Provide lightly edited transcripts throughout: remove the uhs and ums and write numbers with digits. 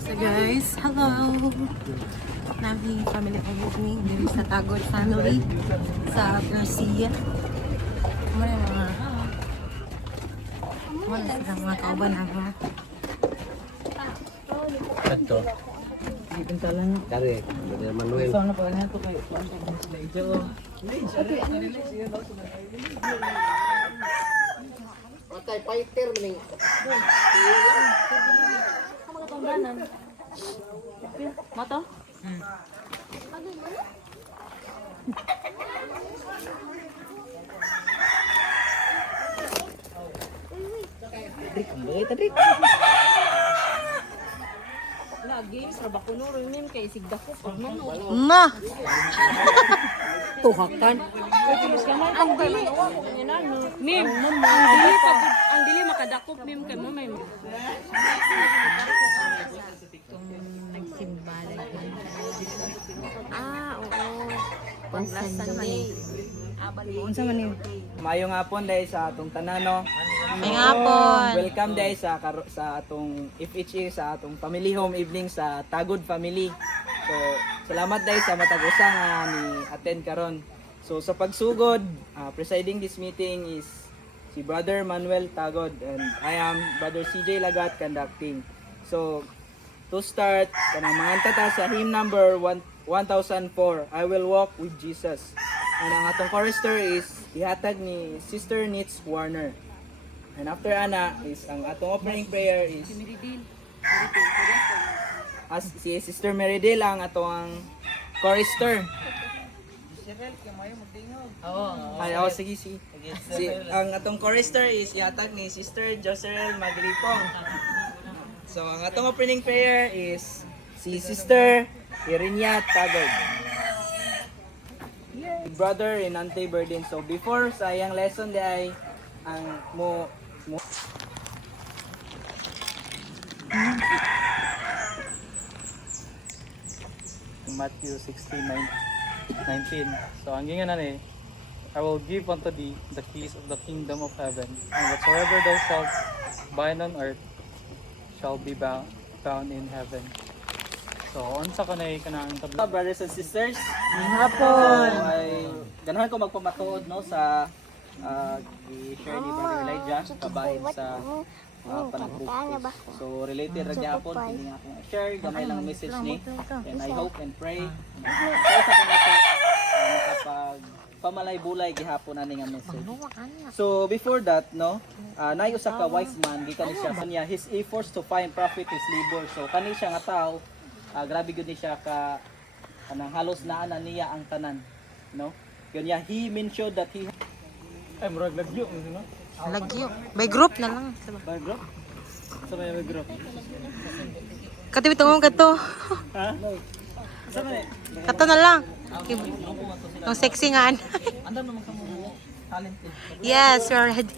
So guys, hello! Nami family evening din sa Tagod family sa Garcia. Wala silang mga kauban ako. Ito. Pintalan niya. Kare, Brother Manuel. Saan na pa na ito kayo? Medyo. Patay fighter maning. Mga tungganan. Mato? Dik, ang bagay tadi. Lagi, sarap ko nuro yun kay sigda ko pag nano. Ma! Tuhakan. Terus naman ang dili. Mim, ang dili makadakop mim kay mo may. Ah, oo. Paglasan ni. Unsa man yun? Mayong hapon dahil sa atong tanano. May hapon! Welcome dahil sa atong FHE sa atong family home evening sa Tagod family. So salamat dahil sa matag-usa nga ni attend karon. So sa pagsugod, presiding this meeting is si Brother Manuel Tagod and I am Brother CJ Lagat conducting. So to start, kanang manganta ta sa hymn number 1004, I Will Walk with Jesus. And ang atong chorister is ihatag ni Sister Nitz Warner. And after ana is ang atong opening prayer is si Sister Meridil ang atong chorister. Ay, sige. Ang atong chorister is ihatag ni Sister Jocerel Maglipong. So ang atong opening prayer is si Sister Irinia Tagod. Brother and Auntie Berdin. So before sa iyang lesson di ay ang mo Matthew 16:19. So ang gingan na I will give unto thee the keys of the kingdom of heaven, and whatsoever thou shalt bind on earth shall be bound in heaven. So unsa kanay kanang tabla? brothers and sisters. Hapon! Ay ganahan ko magpamatuod no sa i-share ni Brother Elijah kabahin sa panagbukas. So related ra gyapon kini nga akong share gamay lang message ni. And I hope and pray sa kanata makapag pamalay-bulay gihapon ani nga message. So before that no, naay usa ka wise man gikan siya sa niya his efforts to find profit his labor. So kani siya nga tawo grabe gud ni siya ka kanang halos naa na niya ang tanan no. Kanya he mentioned that he Ay murag lagyo no. Lagyo. By group na lang. by group. Sa may group. Katibit ang kato. Ha? Sa man Kato na lang. Ang sexy nga. andam naman ka mo talented. Yes, we're ready.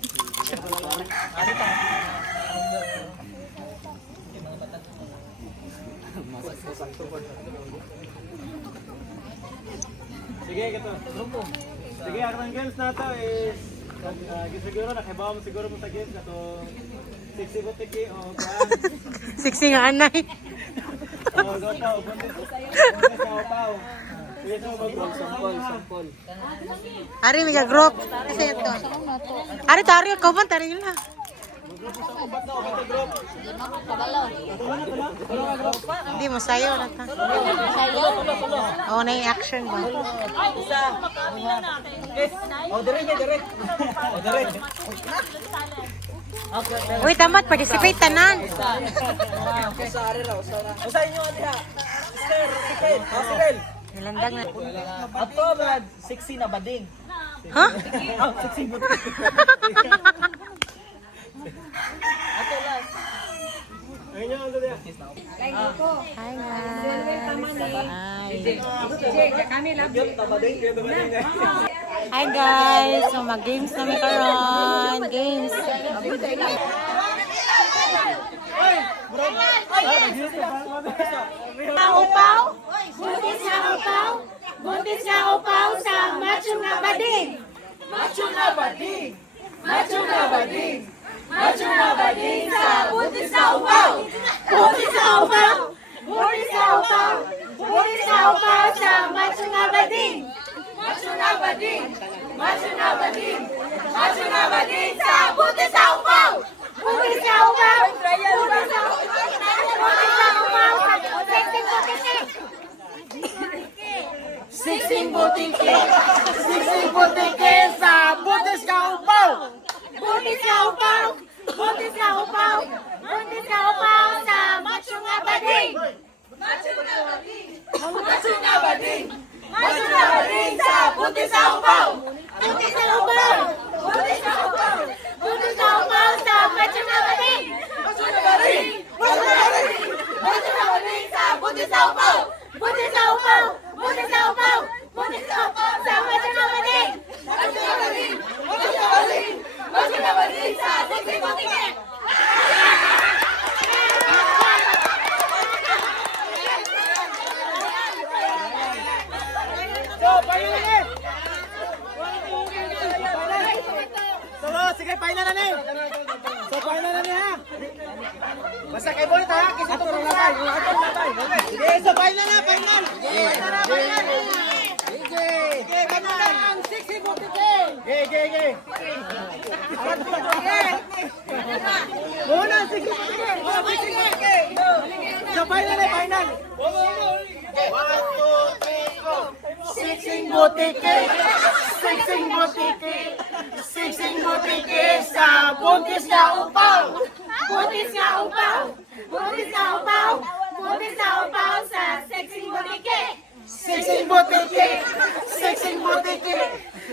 Sige kato. Grupo. Sige ang games nato is siguro nakibaw mo siguro mo sa games na to 60 butiki o kuan. Sexy nga anay. O gotaw, buntis sa pao. Sige to Sampol. Ari mega group. Kasi ito. Ari tari ko ba tari na. Hindi mo sayo na ta. Oh, na yung action ba? Dire. Uy, tamat, participate tanan. Sa ari raw, sa inyo diha. Sister, Sister. Nilandag na. Ato brad, sexy na bading. Ha? Sexy but. Ato last. Ayun ang dali. Hi guys. Hi guys. So mag-games kami karon. Games. Upaw, buntis na upaw sa macho nga bading. Macho nga bading sa buntis na upaw. Buntis na upaw. bading! Macho na bading! Macho na bading sa buti sa upaw! Buti sa upaw! Buti sa upaw! Buti sa upaw! Siksing butike! Siksing butike sa buti sa upaw! Buti sa upaw! Buti sa upaw! Buti sa upaw sa macho nga bading! Macho nga bading! Macho nga bading! Macho nga bading sa buti sa upaw! Buti sa upaw! Buti sa upaw! Buti sa upaw sa macho nga bading! Macho nga bading! Macho nga bading! Macho nga bading sa buti sa upaw! Buti sa upaw! Buti sa upaw! Buti sa upaw sa macho nga bading! Macho nga bading! Macho nga bading! Macho nga bading sa siksing butike! Sige, final na ni. So, final na ni ha. Basta kay Bolit ha. Kasi ito lang labay. Sige, so final na, final. Final. Sige, final. Ang sexy butike. Ge. Muna, sexy butike. So, final na, final. 1, 2, 3, go. Sexy butike. Sexy butike. Siksing butike sa buntis na upaw! Buntis na upaw! Buntis na upaw! Buntis na upaw sa siksing butike! Siksing butike! Siksing butike!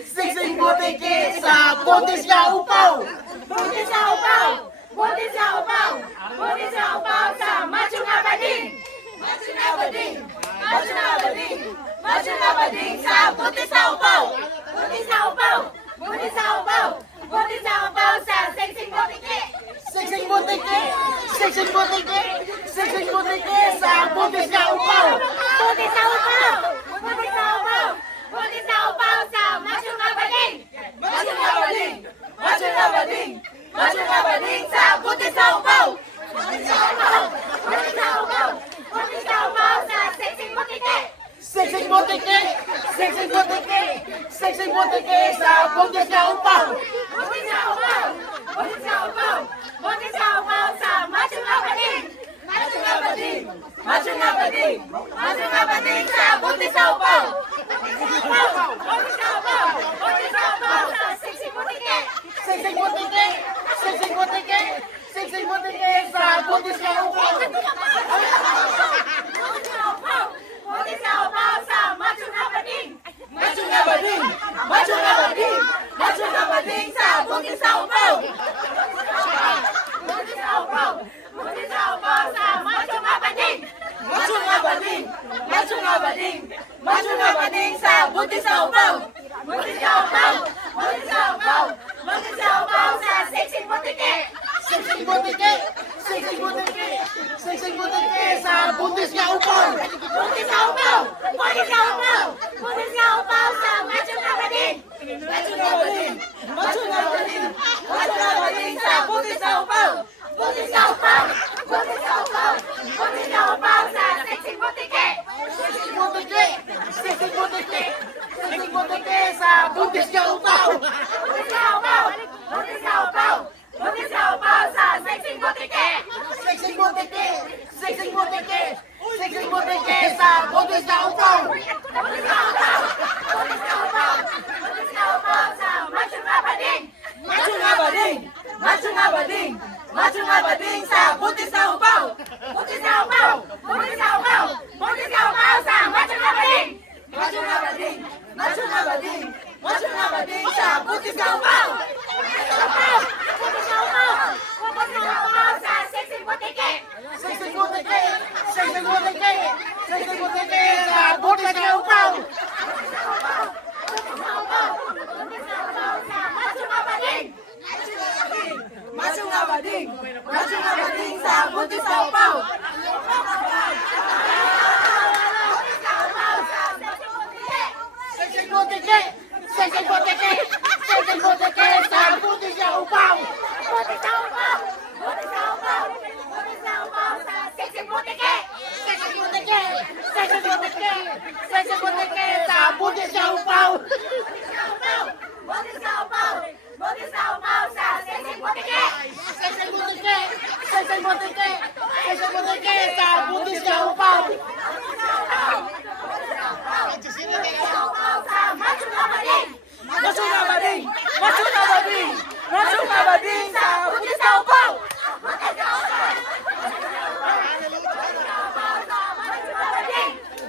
Siksing butike sa buntis na upaw! Buntis na upaw! Buntis na upaw! Buntis na upaw sa macho nga bading! Macho nga bading! Macho nga bading! Macho nga bading sa buntis na upaw! Buntis na upaw! Buntis na upaw! Buntis na upaw sa siksing butike! Siksing butike! Siksing butike! Siksing butike sa buntis na upaw! Buntis na upaw! Buntis na upaw! Buntis na upaw sa macho nga bading! Macho nga bading! Macho nga bading! Macho nga bading sa buntis na upaw! Buntis na upaw! Buntis na upaw! Buntis na upaw sa siksing butike! Siksing butike! Siksing butike! Siksing butike sa buntis na upaw! Buntis na upaw! Buntis na upaw! Buntis na upaw sa macho nga bading! Macho nga bading! Macho nga bading! Macho nga bading sa buntis na upaw! Buntis na upaw! Buntis na upaw! Buntis na upaw sa siksing butike! Siksing butike! Siksing butike! Siksing butike sa buntis na upaw! Buntis na upaw! Buntis na upaw sa macho nga bading! Macho nga bading! Macho nga bading! Macho nga bading sa buntis na upaw! Buntis na upaw! Buntis na upaw sa macho nga bading! Macho nga bading! Macho nga bading! Macho nga bading sa buntis na upaw! Buntis na upaw! Buntis na upaw! Buntis na upaw sa siksing butike! Siksing butike! Siksing butike! Siksing butike sa buntis na upaw! Buntis na upaw! Buntis na upaw! Buntis na upaw sa macho nga bading! Macho nga bading! Macho nga bading! Macho nga bading sa buntis na upaw! Buntis na upaw! Buntis na upaw! Buntis na upaw sa siksing butike! Siksing butike! Siksing butike! Siksing butike sa buntis na upaw! Buntis na upaw! Buntis na upaw! Buntis na upaw sa siksing butike! Siksing butike! Siksing butike! Siksing butike sa buntis na upaw! Buntis na upaw! Buntis na upaw! Buntis na upaw sa macho nga bading! Macho nga bading! Macho nga bading! Macho nga bading sa buntis na upaw! Buntis na upaw! Buntis na upaw! Buntis na upaw sa macho nga bading! Macho nga bading! Macho nga bading! Macho nga bading sa buntis na upaw! Buntis na upaw! Buntis na upaw! Buntis na upaw sa siksing butike! Siksing butike! Siksing butike! Siksing butike sa buntis na upaw! Buntis na upaw! Buntis na upaw! Buntis na upaw sa macho nga bading! Macho nga bading! Macho nga bading sa buntis na upaw! Siksing butike! Siksing butike! Siksing butike sa buntis na upaw! Buntis na upaw! Buntis na upaw! Buntis na upaw sa siksing butike! Siksing butike! Siksing butike! Siksing butike sa buntis na upaw! Sisay Butike! Sisay Butike sa Butis ka upaw! Masuna Bading! Masuna Bading! Masuna Bading sa Butis ka upaw!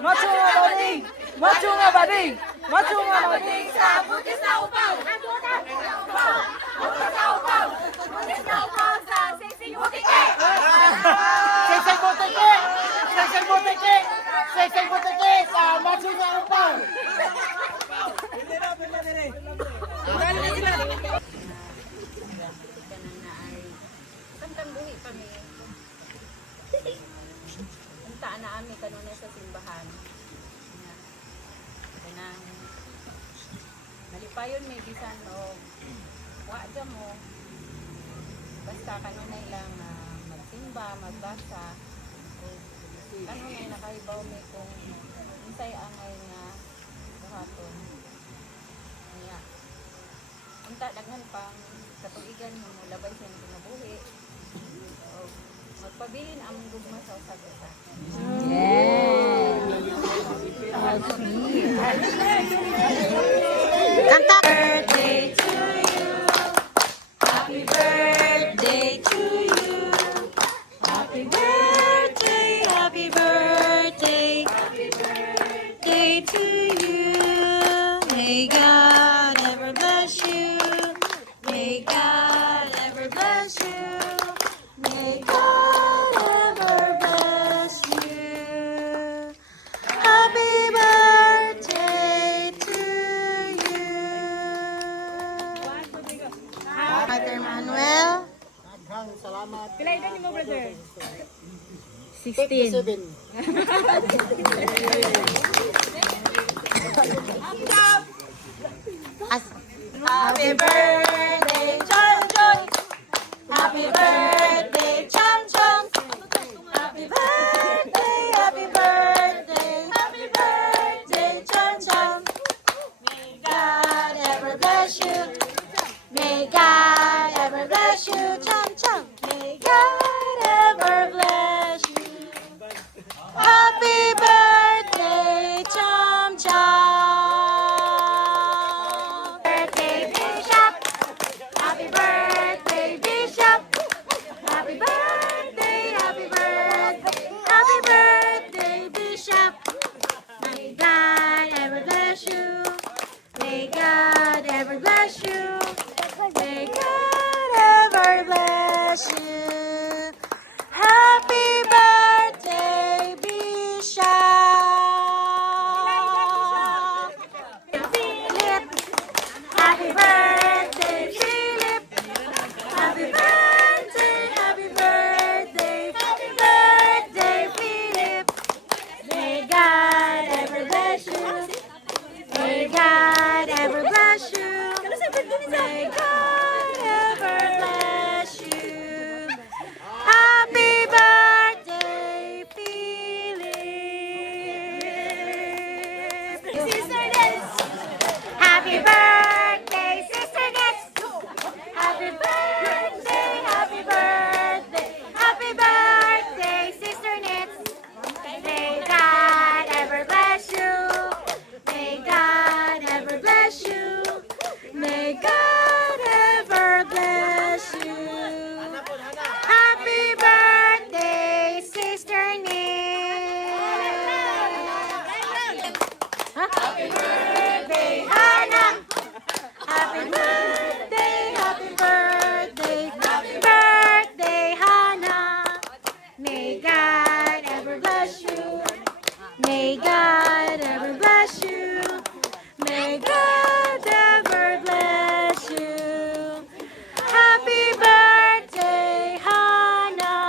Masuna Bading! Masuna Bading! Masuna Bading sa Butis ka upaw! Sisay Butike! Sisay Butike! Sisay Butike sa Masuna upaw! Samtang buhi kami. Puntaan na kami kanunay sa simbahan. Kanang nalipayon may bisan o wadya mo. Basta kanunay lang magsimba, magbasa. O kanunay nakaibaw may kung insay angay nga buhaton. Kaya unta daghan pang katuigan mo labay sa kinabuhi. O magpabilin ang gugma sa usag-usa. Kanta! Birthday to you. Happy birthday to you. Happy birthday, happy birthday. Happy birthday to you. May God ever bless you. May God ever bless you. May God ever bless you. Happy birthday to you. Father Manuel. Salamat. Pila edad mo, brother? 16. 7. Happy birthday, Chong Chong. Happy birthday, Chong Chong. Happy birthday, happy birthday, happy birthday, Chong Chong. May God ever bless you. May God ever bless you, Chong Chong. May God ever bless you. Happy birthday, Chom Chom. Birthday, Bishop. Happy birthday, Bishop. Happy birthday, happy birthday, happy birthday, Bishop. May God ever bless you. May God ever bless you. May God ever bless you. Happy birthday, Bishop. Philip. Happy birthday, Philip. Happy birthday, happy birthday, happy birthday, Philip. May God ever bless you. May God ever bless you. May God ever bless you. Happy birthday, Philip. Sister Ness. Happy birthday, Sister Ness. Happy birthday, happy birthday, happy birthday, Sister Ness. May God ever bless you. May God ever bless you. May God ever bless you. Happy birthday, Sister Nick. Happy birthday, Hannah. Happy birthday, happy birthday, happy birthday, Hannah. May God ever bless you. May God ever bless you. May God ever bless you. Happy birthday, Hannah.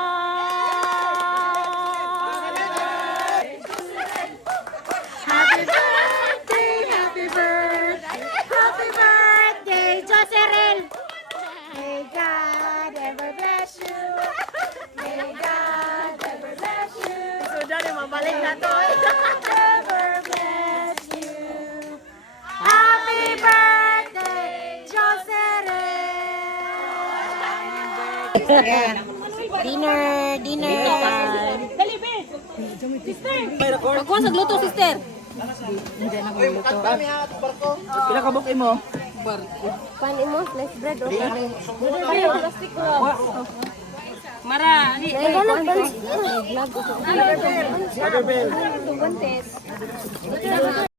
Happy birthday, happy birthday, happy birthday, Jocerel. May God ever bless you. May God ever bless you. Mabalik na to. Ever bless you. Happy birthday, Jocerel. Dinner time. Dali, be. Pagkuha sa gluto, sister. Pila ka book mo? Paano mo? Slice bread o kare? Plastic ko. Mara, ni. Vlog.